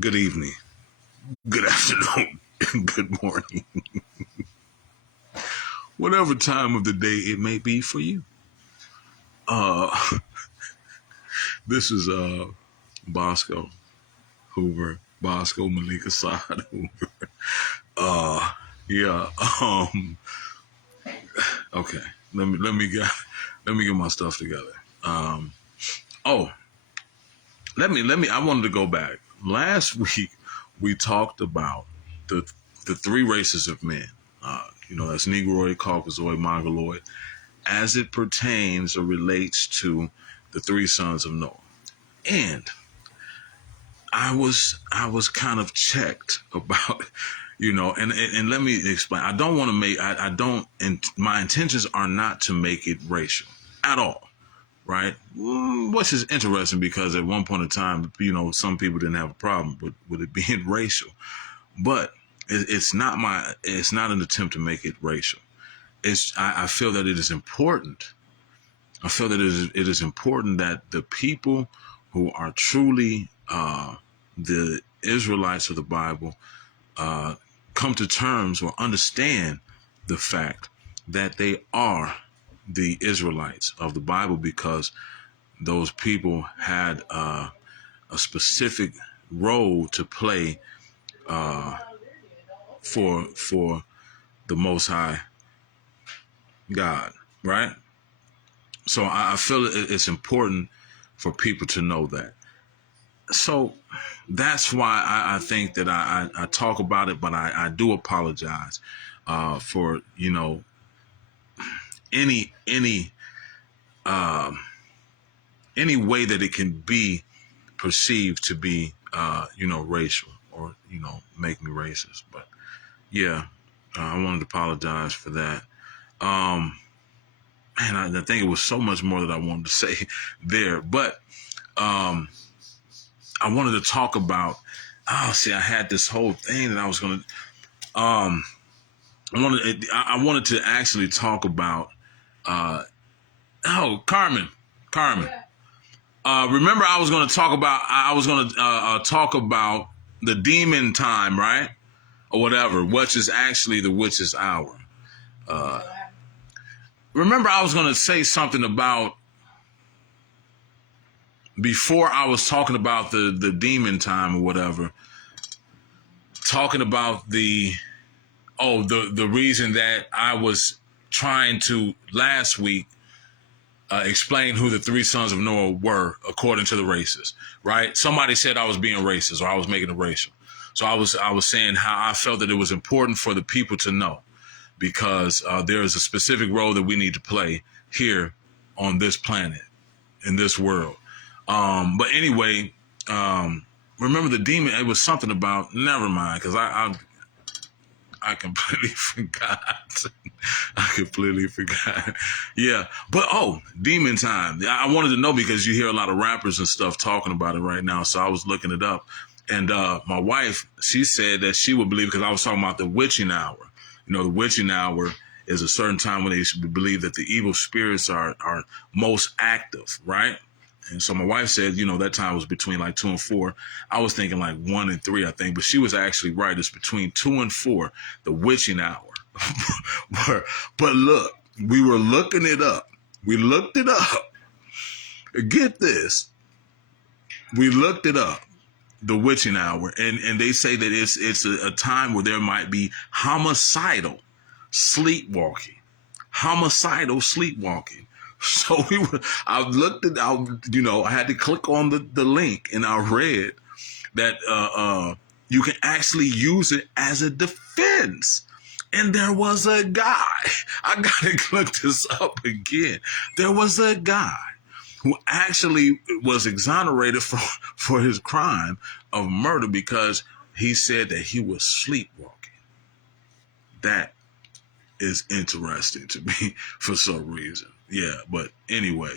Good evening, good afternoon, good morning, whatever time of the day it may be for you. Uh, this is Bosco Hoover, Bosco Malika Saad Hoover. Uh, yeah. Okay. Let me get my stuff together. Um. Oh, let me. I wanted to go back. Last week we talked about the the three races of men. That's Negroid, Caucasoid, Mongoloid, as it pertains or relates to the three sons of Noah. And I was kind of checked about, and let me explain. I don't want to make I don't and my intentions are not to make it racial at all. Right, which is interesting because at one point in time, some people didn't have a problem with it being racial, but it's not an attempt to make it racial. I feel that it is important. I feel that it is important that the people who are truly the Israelites of the Bible uh, come to terms or understand the fact that they are the Israelites of the Bible, because those people had a specific role to play uh, for the Most High God, right? So I feel it's important for people to know that. So that's why I think that I talk about it, but I do apologize for any any um, any way that it can be perceived to be racial, or make me racist. But yeah, I wanted to apologize for that. Um, I think it was so much more that I wanted to say there, but um, I wanted to talk about. Oh, see, I had this whole thing that I was going to. I wanted to actually talk about. Uh, Carmen. Remember, I was going to talk about. I was going to talk about the demon time, right, or whatever, which is actually the witch's hour. Uh, Remember, I was going to say something about before I was talking about the demon time or whatever. Talking about the reason that I was trying to last week explain who the three sons of Noah were according to the races, right? Somebody said I was being racist or I was making it racial. So I was saying how I felt that it was important for the people to know, because there is a specific role that we need to play here on this planet, in this world. But anyway, remember the demon? It was something about. Never mind, because I completely forgot. I completely forgot. Yeah. But demon time. I wanted to know because you hear a lot of rappers and stuff talking about it right now. So I was looking it up. And my wife, she said that she would believe, because I was talking about the witching hour. The witching hour is a certain time when they believe that the evil spirits are most active, right? And so my wife said, that time was between like 2 and 4. I was thinking like 1 and 3, I think, but she was actually right. It's between 2 and 4, the witching hour. But look, we were looking it up. We looked it up. Get this. We looked it up, the witching hour, and they say that it's a time where there might be homicidal sleepwalking. Homicidal sleepwalking. So I looked at, I had to click on the link, and I read that you can actually use it as a defense. And there was a guy, I gotta look this up again. There was a guy who actually was exonerated for his crime of murder because he said that he was sleepwalking. That is interesting to me for some reason. Yeah, but anyway,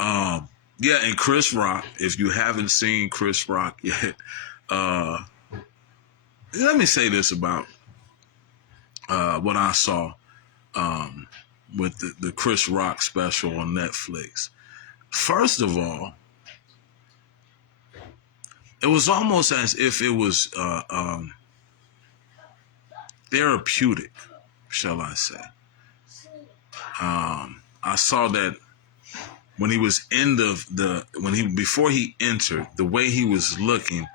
yeah, and Chris Rock. If you haven't seen Chris Rock yet, uh, let me say this about what I saw with the Chris Rock special on Netflix. First of all, it was almost as if it was therapeutic, shall I say. I saw that when he was in before he entered, the way he was looking,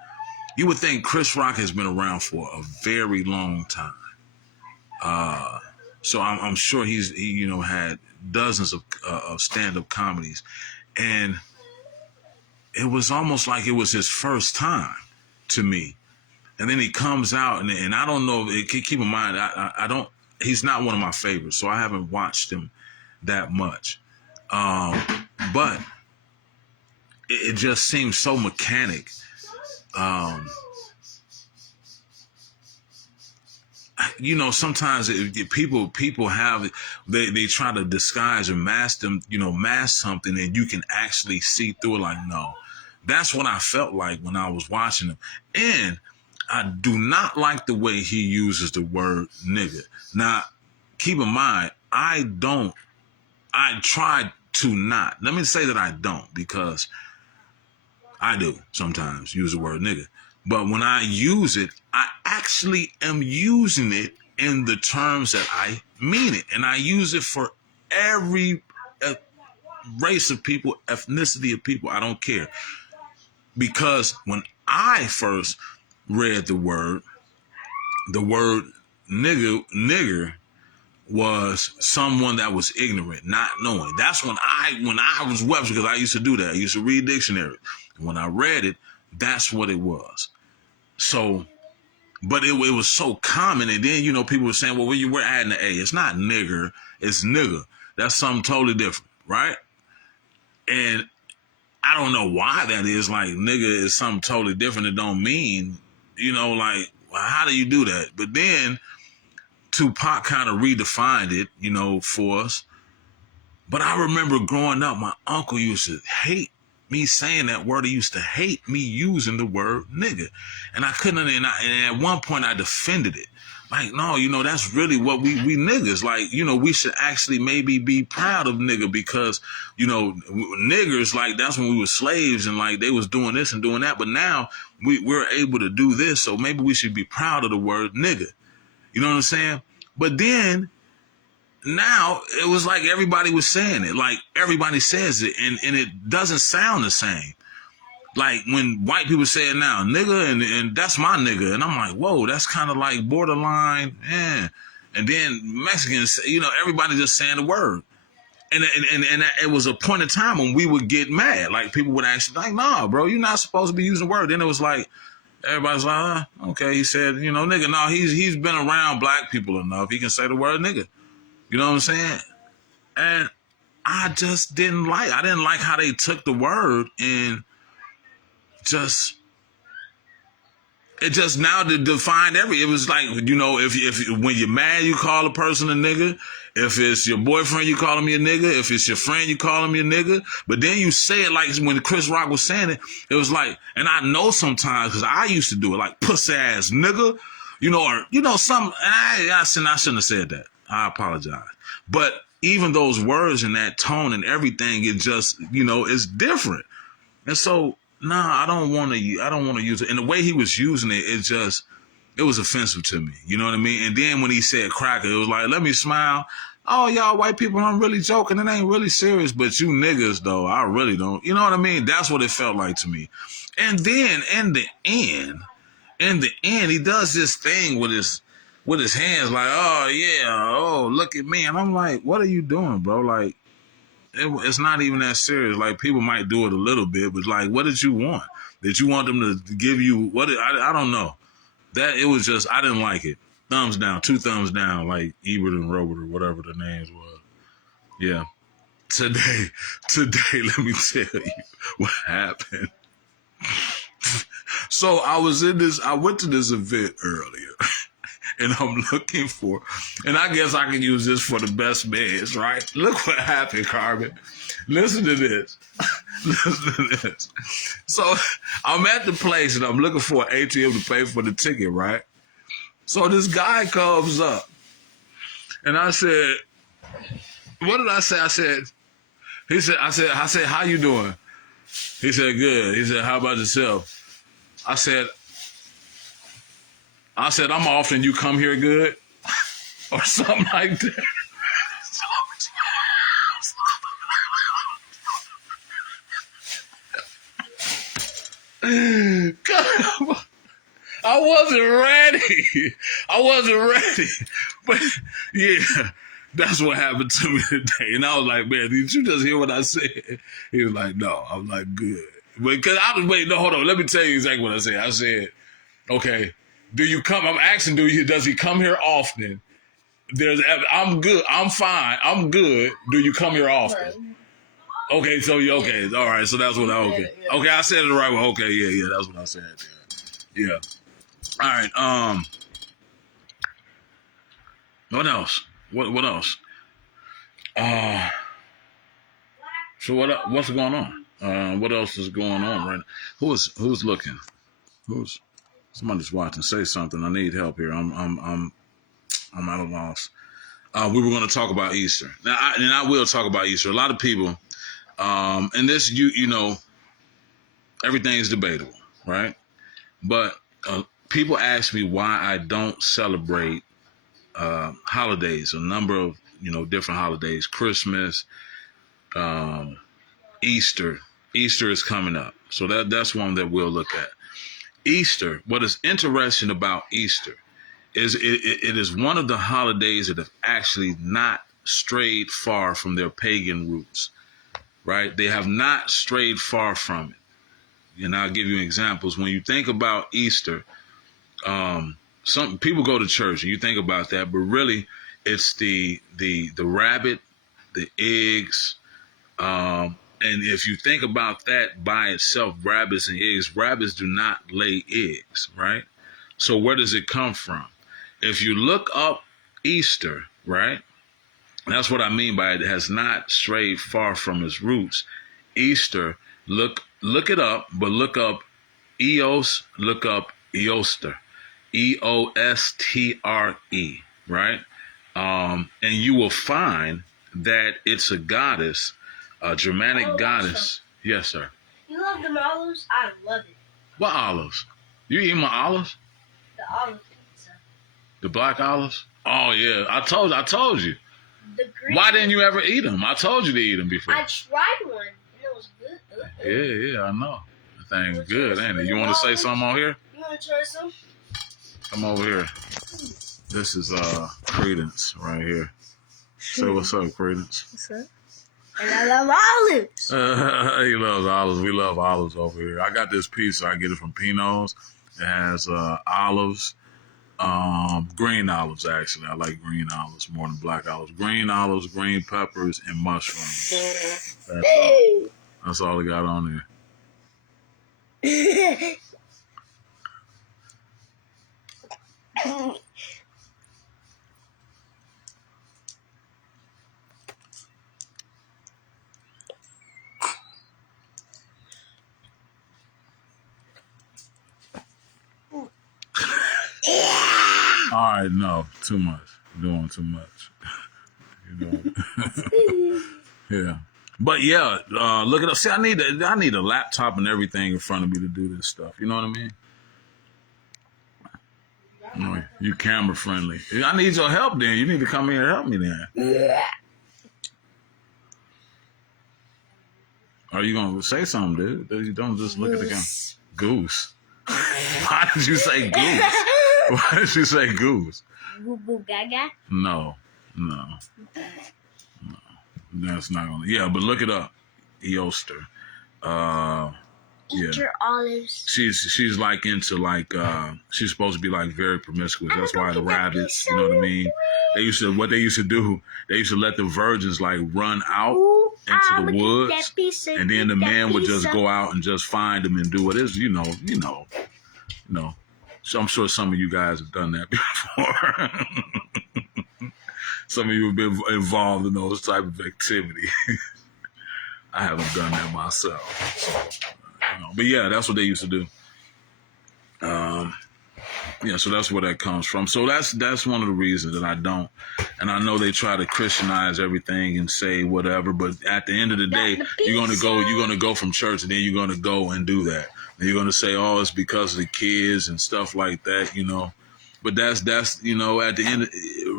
you would think Chris Rock has been around for a very long time. So I'm sure he had dozens of stand-up comedies, and it was almost like it was his first time to me. And then he comes out, and I don't know. Keep in mind, I don't. He's not one of my favorites, so I haven't watched him that much. But it just seems so mechanic. Sometimes people have they try to disguise or mask something, and you can actually see through it. Like, no, that's what I felt like when I was watching him, and I do not like the way he uses the word nigga. Now, keep in mind, I try to not. Let me say that I don't, because I do sometimes use the word nigga. But when I use it, I actually am using it in the terms that I mean it. And I use it for every race of people, ethnicity of people. I don't care. Because when I first read the word nigger was someone that was ignorant, not knowing. That's when I was Webster, because I used to do that. I used to read dictionaries. When I read it, that's what it was. So, but it was so common. And then, people were saying, well, we're adding the A. It's not nigger, it's nigga. That's something totally different, right? And I don't know why that is. Like, nigga is something totally different. It don't mean, like, well, how do you do that? But then Tupac kind of redefined it, for us. But I remember growing up, my uncle used to hate me saying that word. He used to hate me using the word nigga. And I couldn't, and at one point I defended it. Like, no, that's really what we niggas. Like, we should actually maybe be proud of nigga, because, niggers, like, that's when we were slaves, and like they was doing this and doing that. But now we're able to do this. So maybe we should be proud of the word nigga. You know what I'm saying? But then now it was like everybody was saying it. Like, everybody says it, and it doesn't sound the same. Like when white people say it now, nigga, and that's my nigga. And I'm like, whoa, that's kind of like borderline. Yeah. And then Mexicans, everybody just saying the word. And it was a point in time when we would get mad. Like, people would actually like, nah, bro, you're not supposed to be using the word. Then it was like, everybody's like, okay, he said, nigga. No, he's been around black people enough. He can say the word nigga. You know what I'm saying? And I didn't like how they took the word and it just now defined it was like, if when you're mad, you call a person a nigga. If it's your boyfriend, you call him a nigga. If it's your friend, you call him a nigga. But then you say it like when Chris Rock was saying it, it was like, and I know sometimes, because I used to do it, like, pussy ass nigga, or, something. I shouldn't have said that. I apologize. But even those words and that tone and everything, it just, it's different. And so, I don't want to use it. And the way he was using it, it was offensive to me. You know what I mean? And then when he said cracker, it was like, let me smile. Oh, y'all white people, I'm really joking. It ain't really serious. But you niggas, though, I really don't. You know what I mean? That's what it felt like to me. And then in the end, he does this thing with his hands, like, oh, yeah, oh, look at me. And I'm like, what are you doing, bro? Like, it's not even that serious. Like, people might do it a little bit, but like, what did you want? Did you want them to give you what? I don't know. That it was just, I didn't like it. Thumbs down, 2 thumbs down, like Ebert and Robert or whatever the names was. Yeah. Today, let me tell you what happened. So I went to this event earlier. And I'm looking for, and I guess I can use this for the best mans, right? Look what happened, Carmen. Listen to this. Listen to this. So I'm at the place and I'm looking for an ATM to pay for the ticket, right? So this guy comes up and I said, what did I say? I said, how you doing? He said, good. He said, how about yourself? I said, I'm off and you come here good or something like that. God, I wasn't ready. But yeah, that's what happened to me today. And I was like, man, did you just hear what I said? He was like, no. I'm like, good. Because I was waiting, no, hold on. Let me tell you exactly what I said. I said, okay, I'm asking, does he come here often? I'm good. I'm fine. I'm good. Do you come here often? Okay, so okay. All right, so that's what okay, I said it the right way. Okay, yeah, that's what I said. Yeah. All right. What else? What else? So what's going on? What else is going on right now? Who's looking? Somebody's watching? Say something. I need help here. I'm at a loss. We were going to talk about Easter. Now, I will talk about Easter. A lot of people, and this, you know, everything is debatable, right? But people ask me why I don't celebrate holidays, a number of, different holidays, Christmas, Easter. Easter is coming up. So that's one that we'll look at. Easter, what is interesting about Easter is it is one of the holidays that have actually not strayed far from their pagan roots, right? They have not strayed far from it. And I'll give you examples. When you think about Easter, some people go to church and you think about that, but really it's the rabbit, the eggs, and if you think about that by itself, rabbits and eggs, rabbits do not lay eggs, right? So where does it come from? If you look up Easter, right? That's what I mean by it has not strayed far from its roots. Easter, look it up, but look up Eos, look up Eoster, Eostre, right? And you will find that it's a goddess, a Germanic goddess. Yes, sir. You love them olives? I love it. What olives? You eat my olives? The olive pizza. The black olives? Oh yeah, I told you. The green. Why didn't you ever eat them? I told you to eat them before. I tried one and it was good. Yeah, I know. The thing's good, ain't it? You want to say something on here? You want to try some? Come over here. This is Credence right here. Say what's up, Credence. What's up? And I love olives. He loves olives. We love olives over here. I got this pizza. I get it from Pino's. It has olives, green olives, actually. I like green olives more than black olives. Green olives, green peppers, and mushrooms. That's all I got on there. All right, no, too much. You're doing too much. You're doing, yeah. But yeah, look it up. See, I need a laptop and everything in front of me to do this stuff. You know what I mean? You camera friendly. I need your help then. You need to come here and help me then. Are you going to say something, dude? You don't just look at the camera. Goose. Why did you say goose? Why did you say goose? Goo goo gaga? No. That's not going to. Yeah, but look it up. Eoster. Eat your olives. She's like into she's supposed to be like very promiscuous. That's why the rabbits, you know what I mean? They used to let the virgins like run out into the woods, and then the man would just go out and just find them and do it. Is you know. So I'm sure some of you guys have done that before. Some of you have been involved in those type of activity. I haven't done that myself. So, but yeah, that's what they used to do. So that's where that comes from. So that's one of the reasons that I don't. And I know they try to Christianize everything and say whatever, but at the end of the day, you're gonna go from church and then you're gonna go and do that. you're gonna say, "Oh, it's because of the kids and stuff like that," you know. But that's you know, at the end,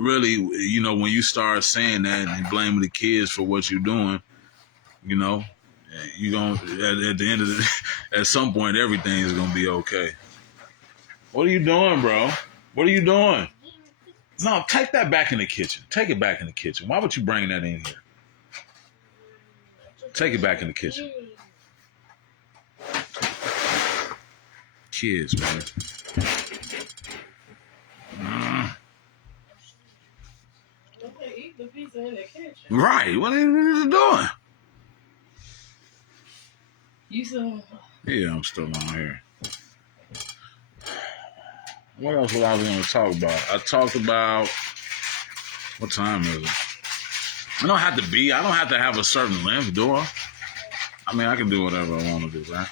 really, you know, when you start saying that and blaming the kids for what you're doing, you know, you don't. At the end of the, at some point, everything is gonna be okay. What are you doing, bro? What are you doing? No, take that back in the kitchen. Take it back in the kitchen. Why would you bring that in here? Take it back in the kitchen. Kids, man. Okay, eat the pizza in the kitchen. Right. What are you doing? You still. Yeah, I'm still on here. What else was I going to talk about? I talked about, what time is it? I don't have to have a certain length, do I? I mean, I can do whatever I want to do, right?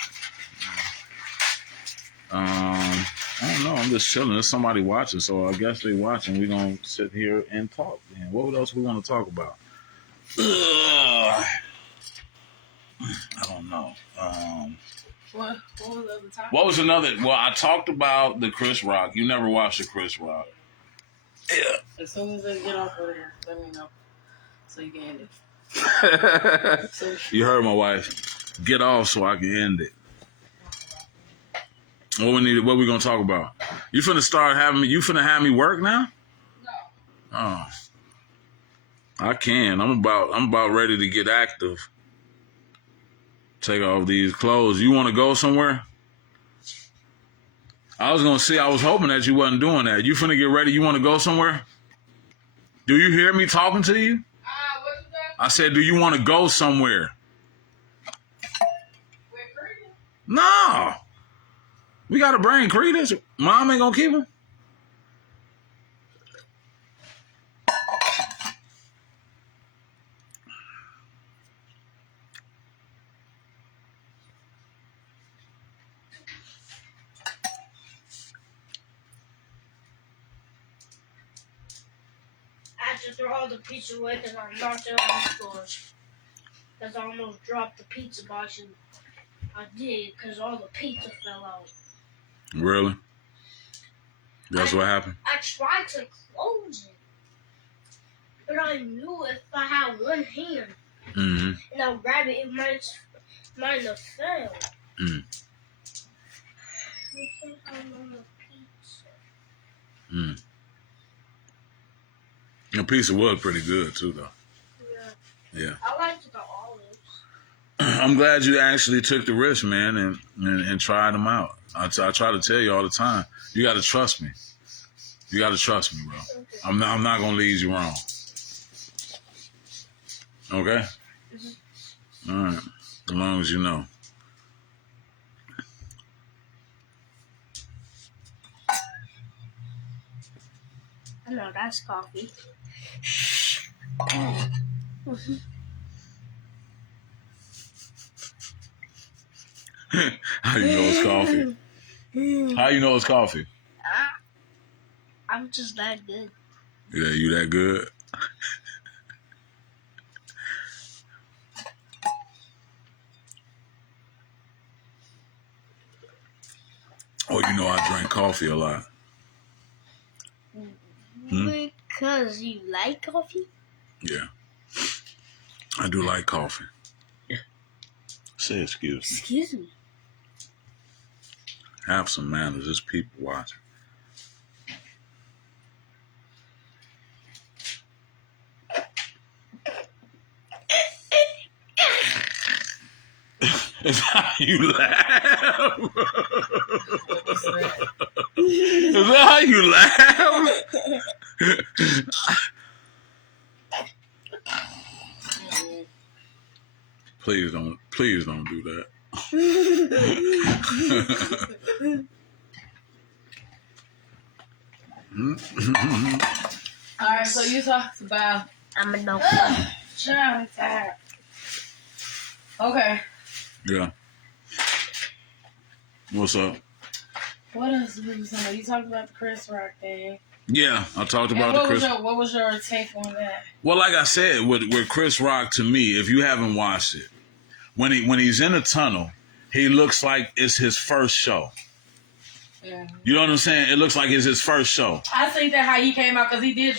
I don't know. I'm just chilling. There's somebody watching, so I guess they're watching. We're going to sit here and talk. And what else we want to talk about? I don't know. What was the other topic? What was another? Well, I talked about the Chris Rock. You never watched the Chris Rock. Yeah. As soon as they get off of there, let me know. So you can end it. So, You heard my wife. Get off so I can end it. What we gonna talk about? You finna have me work now? no. Oh. I can. I'm about ready to get active. Take off these clothes. You wanna go somewhere? I was hoping that you wasn't doing that. You finna get ready, you wanna go somewhere? Do you hear me talking to you? What you say? I said, do you wanna go somewhere? With Creed? No. We gotta bring Credence. Mom ain't gonna keep him. I had to throw all the pizza away because I knocked it on the floor. Because I almost dropped the pizza box, and I did because all the pizza fell out. Really? That's what happened? I tried to close it, but I knew if I had one hand Mm-hmm. and I'll grab it, it might have fell. Mm. I think I'm on the pizza. Mm. The pizza was pretty good too, though. Yeah. I liked the olives. I'm glad you actually took the risk, man, and tried them out. I try to tell you all the time. You got to trust me. You got to trust me, bro. Okay. I'm not gonna lead you wrong. Okay. All right. As long as you know. I know that's coffee. How you know it's coffee? How you know it's coffee? I'm just that good. Yeah, you that good? Oh, you know I drink coffee a lot. Because you like coffee? Yeah. I do like coffee. Say excuse me. Excuse me. Have some manners. There's people watching. Is how you laugh. Is that how you laugh? Please don't do that. All right, so you talked about. I'm a no. Child, tired. Okay. Yeah. What's up? What else were you talking about? You talked about the Chris Rock thing. Yeah, I talked And about what the Chris. what was your take on that? Well, like I said, with Chris Rock, to me, if you haven't watched it, when he's in a tunnel he looks like it's his first show. Yeah. You know what I'm saying? It looks like it's his first show. I think that how he came out because he did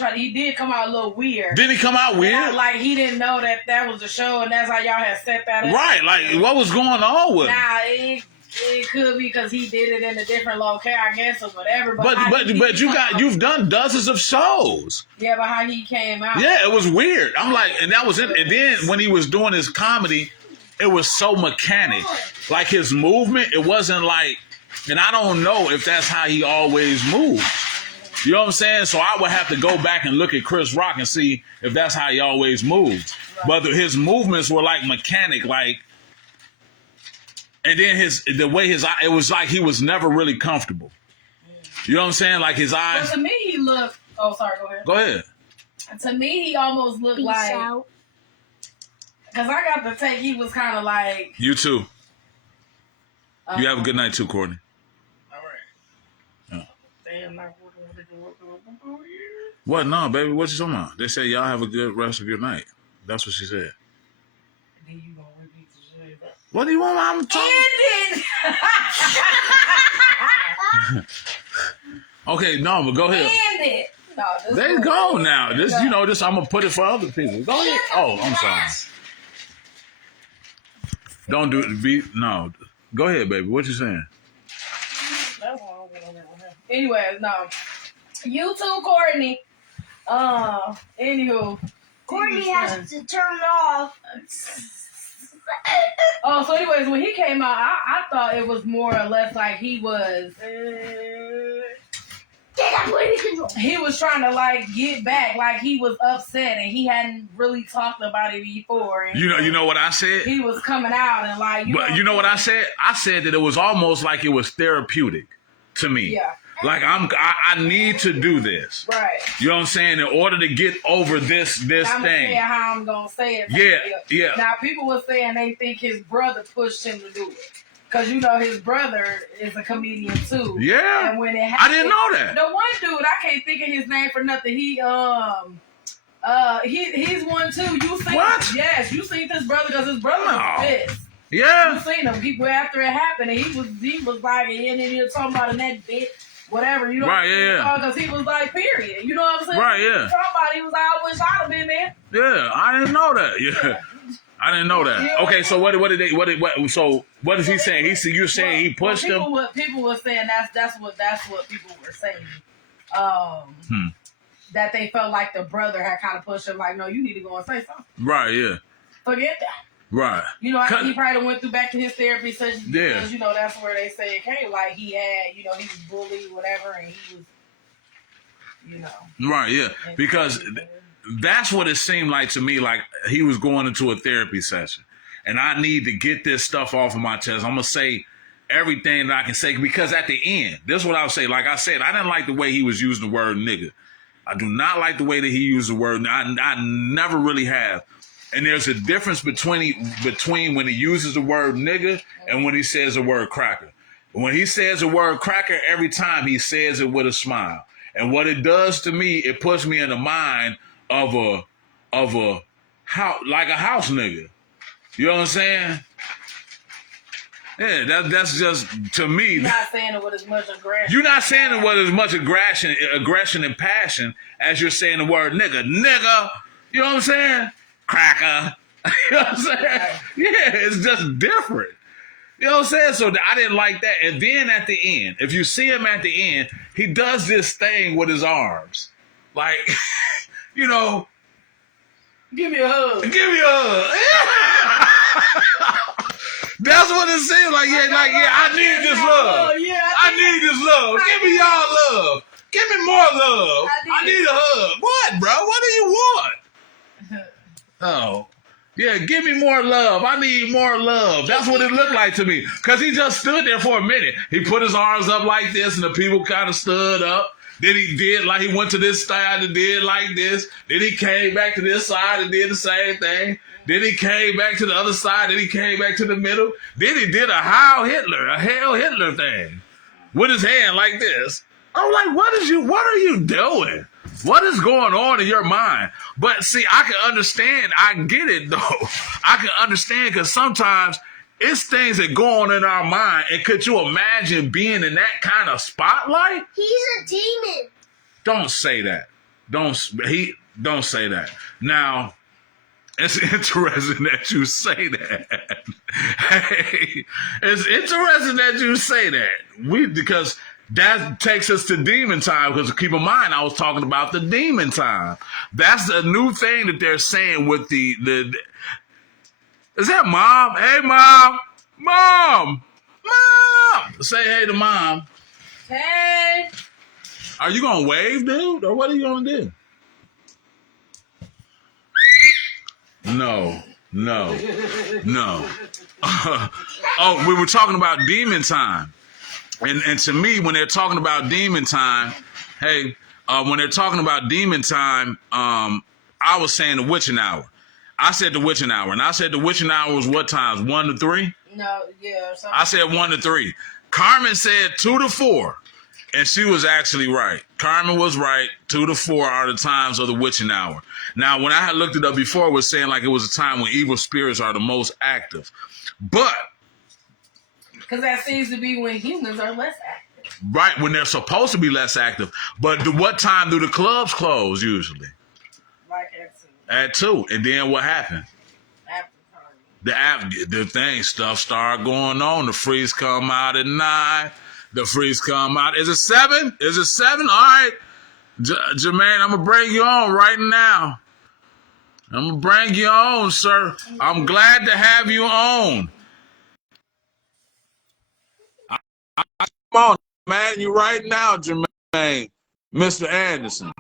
come out a little weird. Didn't he come out weird? Like he didn't know that was the show, and that's how y'all had set that up. Right, like what was going on with him? Nah, it could be because he did it in a different locale, I guess, or whatever. But you've done dozens of shows. Yeah, but how he came out. Yeah, it was weird. I'm like, and that was it. And then when he was doing his comedy, it was so mechanic. Like his movement, it wasn't like, and I don't know if that's how he always moved. You know what I'm saying? So I would have to go back and look at Chris Rock and see if that's how he always moved. Right. But his movements were like mechanic, like, and then the way his eye, it was like he was never really comfortable. You know what I'm saying? Like his eyes. But to me, he looked. Oh, sorry. Go ahead. Go ahead. To me, he almost looked Peace like. out. Because I got the take, he was kind of like. You too. You have a good night too, Courtney. All right. Yeah. Damn, What? No, baby. What you talking about? They say y'all have a good rest of your night. That's what she said. Then you gonna repeat the shit. What do you want? I'm talking. Okay, no, but go ahead. End it. No, They go now. This, you know, this. I'm gonna put it for other people. Go ahead. Oh, I'm sorry. Don't do it. No. Go ahead, baby. What you saying? Anyways, no. You too, Courtney. Anywho. Courtney has to turn off. Oh, so anyways, when he came out, I thought it was more or less like he was trying to like get back, like he was upset and he hadn't really talked about it before. And You know what I said? he was coming out and like You know what I said? I said that it was almost like it was therapeutic to me. Yeah. Like I need to do this. Right. You know what I'm saying? In order to get over this I'm thing. gonna say how I'm gonna say it. Yeah. Now people were saying they think his brother pushed him to do it. Cause you know his brother is a comedian too. Yeah. And when it I happened, didn't know that. the one dude, I can't think of his name for nothing. He's one too. You seen What? Yes, you seen his brother because his brother was pissed. Yeah. You seen him. He after it happened, and he was like, and then he was talking about in that bit, whatever. You know, Right? Yeah. Because he was like, period. You know what I'm saying? Right, yeah. He was talking about. He was like, I wish I'd have been there. Yeah. I didn't know that. Yeah. I didn't know that. Yeah. Okay, so what is he saying? You're saying he pushed him? People were saying that's what people were saying. That they felt like the brother had kind of pushed him, like, no, you need to go and say something. Right, yeah. Forget that. Right. You know, I think he probably went through back to his therapy session Yeah. because, you know, that's where they say it came. Like, he had, you know, he was bullied, whatever, and he was, you know. Right, yeah. Because that's what it seemed like to me, like he was going into a therapy session. And I need to get this stuff off of my chest. I'm going to say everything that I can say because at the end, this is what I'll say. Like I said, I didn't like the way he was using the word nigga. I do not like the way that he used the word. I never really have. And there's a difference between when he uses the word nigga and when he says the word cracker. When he says the word cracker, every time he says it with a smile. And what it does to me, it puts me in the mind of a house, like a house nigga. You know what I'm saying? Yeah, that's just to me. You're not saying it with as much aggression. You're not saying it with as much aggression and passion as you're saying the word nigga. Nigga, you know what I'm saying? Cracker. You know what I'm saying? Right. Yeah, it's just different. You know what I'm saying? So I didn't like that. And then at the end, if you see him at the end, he does this thing with his arms. Like, you know. Give me a hug. Give me a hug. That's what it seems like. Yeah, I need this love. I need this love. Give me y'all love. Give me more love. I need a hug. What, bro? What do you want? Oh. Yeah, give me more love. I need more love. That's what it looked like to me. Because he just stood there for a minute. He put his arms up like this, and the people kind of stood up. Then he did like he went to this side and did like this. Then he came back to this side and did the same thing. Then he came back to the other side. Then he came back to the middle. Then he did a Heil Hitler thing with his hand like this. I'm like, what are you doing? What is going on in your mind? But see, I can understand. I get it though. I can understand because sometimes it's things that go on in our mind. And could you imagine being in that kind of spotlight? He's a demon. Don't say that. Don't say that. Now, it's interesting that you say that. Hey, it's interesting that you say that. Because that takes us to demon time. Because keep in mind, I was talking about the demon time. That's a new thing that they're saying with the. Is that mom? Hey, mom, mom. Say hey to mom. Hey. Are you gonna wave, dude, or what are you gonna do? No. Oh, we were talking about demon time, and to me, when they're talking about demon time, when they're talking about demon time, I was saying the witching hour. I said the witching hour, and I said the witching hour was what times? 1 to 3? No, yeah. I said 1 to 3. Carmen said 2 to 4. And she was actually right. Carmen was right. 2 to 4 are the times of the witching hour. Now, when I had looked it up before, it was saying like it was a time when evil spirits are the most active. But because that seems to be when humans are less active. Right, when they're supposed to be less active. But what time do the clubs close usually? Like at 2. And then what happened? After Stuff start going on. The freeze come out at 9. The freeze come out. Is it 7? Is it 7? All right. Jermaine, I'm going to bring you on right now. I'm going to bring you on, sir. I'm glad to have you on. Come on, man. You right now, Jermaine. Mr. Anderson.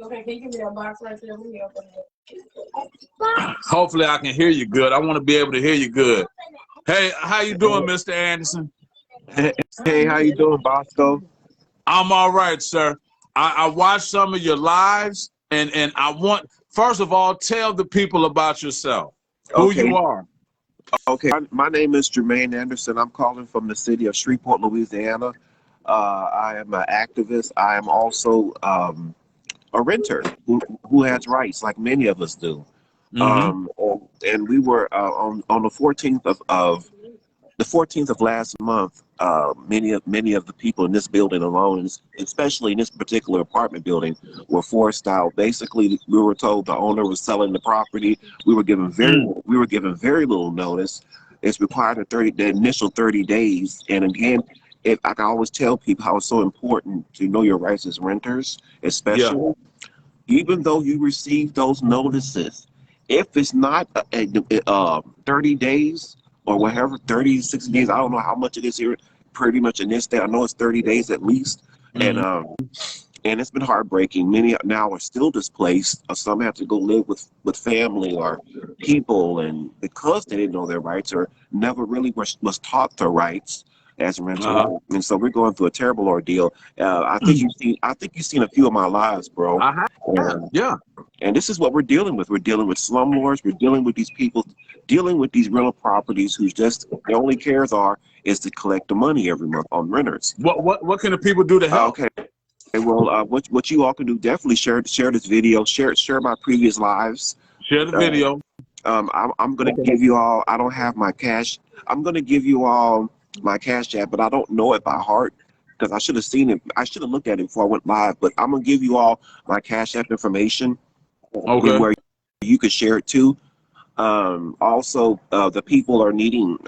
Okay, can you give me a box right there? Hopefully I can hear you good. I want to be able to hear you good. Hey, how you doing, Mr. Anderson? Hey, how you doing, Bosco? I'm all right, sir. I watched some of your lives, and I want, first of all, tell the people about yourself, who you are. Okay, my name is Jermaine Anderson. I'm calling from the city of Shreveport, Louisiana. I am an activist. I am also a renter who has rights, like many of us do. And we were on the 14th of last month. Many of the people in this building alone, especially in this particular apartment building, were forced out. Basically, we were told the owner was selling the property. We were given very little notice. It's required the initial 30 days. And again, I can always tell people how it's so important to know your rights as renters, especially even though you receive those notices. If it's not 30 days or whatever, 30, 60 days, I don't know how much it is here, pretty much in this state. I know it's 30 days at least. And it's been heartbreaking. Many now are still displaced. Some have to go live with family or people, and because they didn't know their rights or never really was taught their rights as a renter. And so we're going through a terrible ordeal. I think you've seen a few of my lives, bro. And this is what we're dealing with. We're dealing with slumlords. We're dealing with these people, dealing with these rental properties whose just their only cares is to collect the money every month on renters. What can the people do to help? Okay. Well, what you all can do, definitely share this video, share my previous lives. Share the video. I'm gonna give you all. I don't have my cash. I'm gonna give you all my cash app, but I don't know it by heart because I should have seen it. I should have looked at it before I went live. But I'm gonna give you all my cash app information. Okay. Where you could share it too. Also, the people are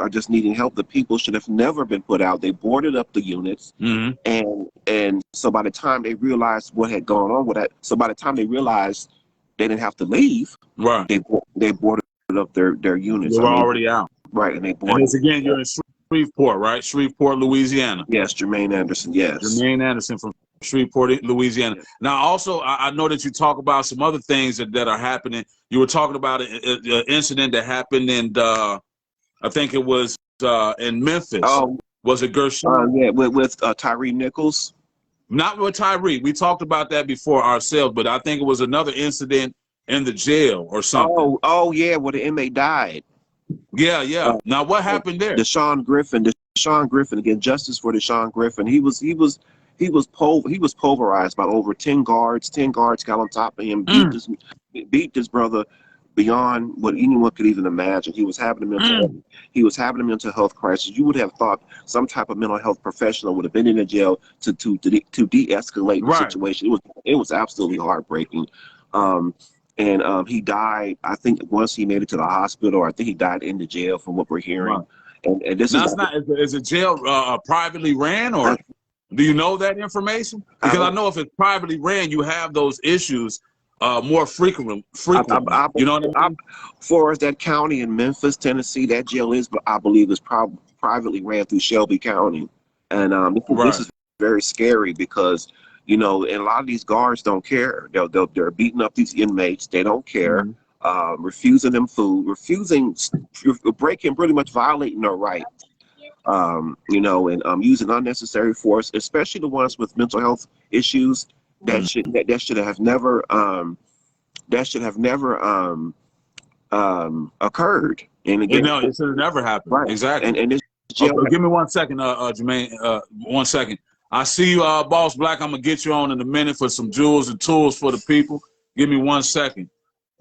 just needing help. The people should have never been put out. They boarded up the units, and so by the time they realized what had gone on with that, so by the time they realized they didn't have to leave, right? They boarded up their units. They were already out, right? And they boarded. And it's, again, you're in Shreveport, right? Shreveport, Louisiana. Yes, Jermaine Anderson. Yes, Jermaine Anderson from Shreveport, Louisiana. Now, also, I know that you talk about some other things that are happening. You were talking about an incident that happened in, I think it was in Memphis. Oh, was it Gershon? Yeah, with Tyree Nichols. Not with Tyree. We talked about that before ourselves, but I think it was another incident in the jail or something. Oh yeah, where the inmate died. Yeah. Now, what happened there? Deshaun Griffin again. Justice for Deshaun Griffin. He was pulverized by over 10 guards. 10 guards got on top of him, beat his brother, beyond what anyone could even imagine. He was having a mental health crisis. You would have thought some type of mental health professional would have been in the jail to de-escalate the situation. It was absolutely heartbreaking. He died. I think once he made it to the hospital, or I think he died in the jail, from what we're hearing. Right. And this is the jail privately ran, or do you know that information? Because I know if it's privately ran, you have those issues more frequently. You know what I mean? For that county in Memphis, Tennessee, that jail is, I believe, is privately ran through Shelby County, and this is very scary because, you know, and a lot of these guards don't care. They're beating up these inmates. They don't care. Refusing them food, breaking, pretty much violating their rights. You know, and using unnecessary force, especially the ones with mental health issues. That should have never occurred. And again, no, it should have never happened. Right. Exactly. And this jail. Okay, give me 1 second, Jermaine. 1 second. I see you, Boss Black. I'm gonna get you on in a minute for some jewels and tools for the people. Give me 1 second.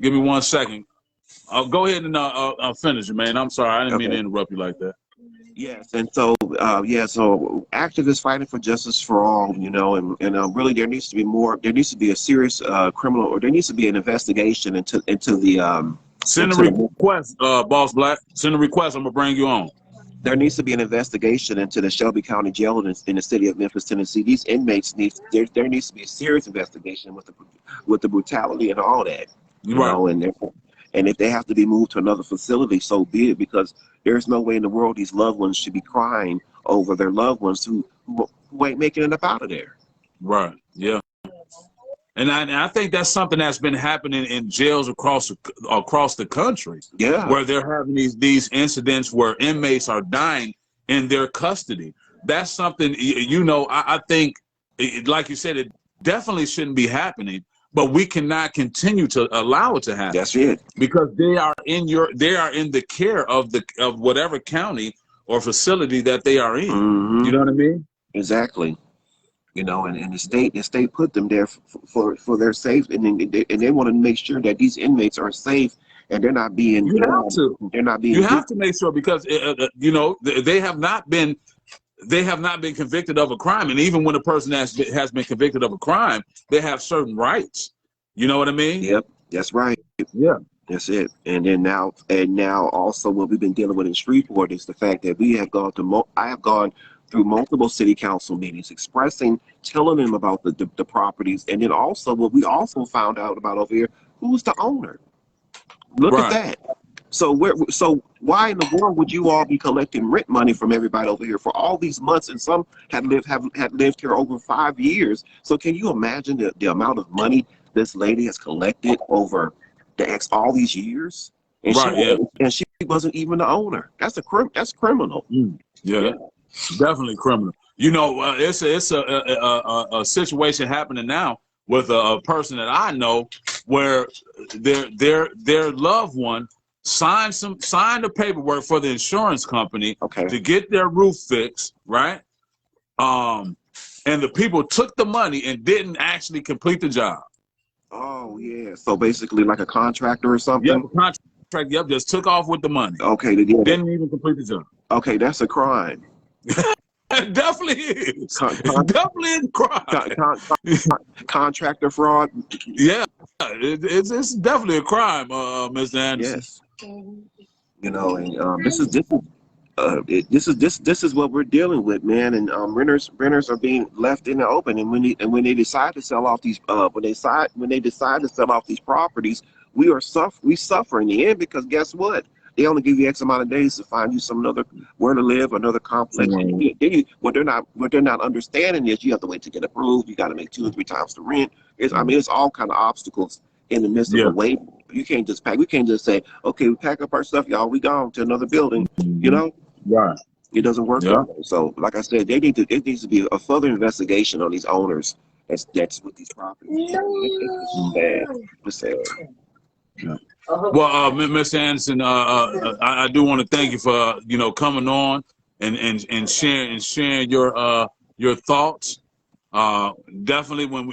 Give me 1 second. Go ahead and finish, Jermaine. I'm sorry, I didn't mean to interrupt you like that. Yes, and so so activists fighting for justice for all, you know, and really there needs to be more. There needs to be a serious criminal, or there needs to be an investigation into the. Send a request, Boss Black. Send a request. I'm gonna bring you on. There needs to be an investigation into the Shelby County Jail in the city of Memphis, Tennessee. These inmates there needs to be a serious investigation with the brutality and all that, you know, and if they have to be moved to another facility, so be it, because there's no way in the world these loved ones should be crying over their loved ones who ain't making it up out of there. Right. Yeah. And I think that's something that's been happening in jails across the country. Yeah. Where they're having these incidents where inmates are dying in their custody. That's something, you know, I think, like you said, it definitely shouldn't be happening. But we cannot continue to allow it to happen. That's it. Because they are in the care of whatever county or facility that they are in. Mm-hmm. You know what I mean? Exactly. You know, and the state put them there for their safety, and they want to make sure that these inmates are safe and they're not being. You have to. They're not being. You have to make sure, because you know, they have not been convicted of a crime, and even when a person has been convicted of a crime, they have certain rights. You know what I mean? Yep, that's right. Yeah, that's it. And then now also what we've been dealing with in Shreveport is the fact that we have gone to I have gone through multiple city council meetings, telling them about the properties, and then also what we also found out about over here, who's the owner. Look at that. So why in the world would you all be collecting rent money from everybody over here for all these months, and some had lived here over 5 years? So can you imagine the amount of money this lady has collected over all these years? And she wasn't even the owner. That's criminal. Yeah, definitely criminal. You know, it's a situation happening now with a person that I know where their loved one signed the paperwork for the insurance company to get their roof fixed, right? And the people took the money and didn't actually complete the job. Oh yeah, so basically like a contractor or something. Yep, contract. Yep, just took off with the money. Okay, didn't even complete the job. Okay, that's a crime. It definitely is. Definitely is a crime. Contractor fraud. Yeah, it's definitely a crime, Mr. Anderson. Yes. You know, and this is what we're dealing with, man. And renters are being left in the open, and when they decide to sell off these when they decide to sell off these properties, we suffer in the end, because guess what? They only give you X amount of days to find you where to live, another complex. What they're not understanding is you have to wait to get approved. You got to make 2 or 3 times the rent. It's all kind of obstacles in the midst of the wait. You can't just pack. We can't just say, okay, we pack up our stuff, y'all. We gone to another building. You know, right? It doesn't work that way. So, like I said, it needs to be a further investigation on these owners. That's with these properties. It's bad. It's sad. Yeah. Well, Mr. Anderson, I do want to thank you for coming on and sharing your thoughts. Definitely, when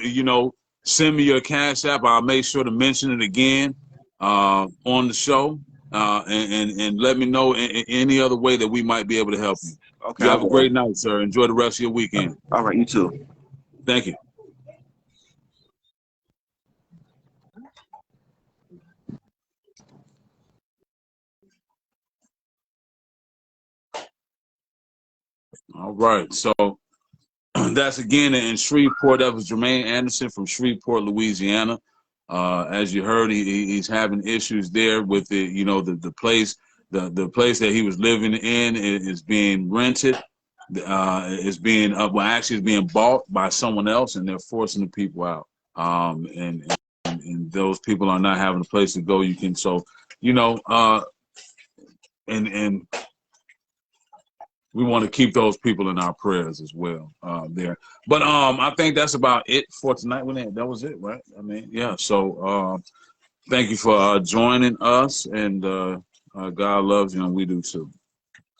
send me your Cash App, I'll make sure to mention it again. on the show, and let me know in any other way that we might be able to help you. Okay. You have a great night, sir. Enjoy the rest of your weekend. All right, you too. Thank you. All right. So that's again in Shreveport. That was Jermaine Anderson from Shreveport, Louisiana. As you heard, he's having issues there with the place. The place that he was living in is being rented. It's being actually it's being bought by someone else, and they're forcing the people out. And those people are not having a place to go. And we want to keep those people in our prayers as well there. But I think that's about it for tonight. That was it, right? I mean, yeah. So thank you for joining us, and God loves you, and we do too.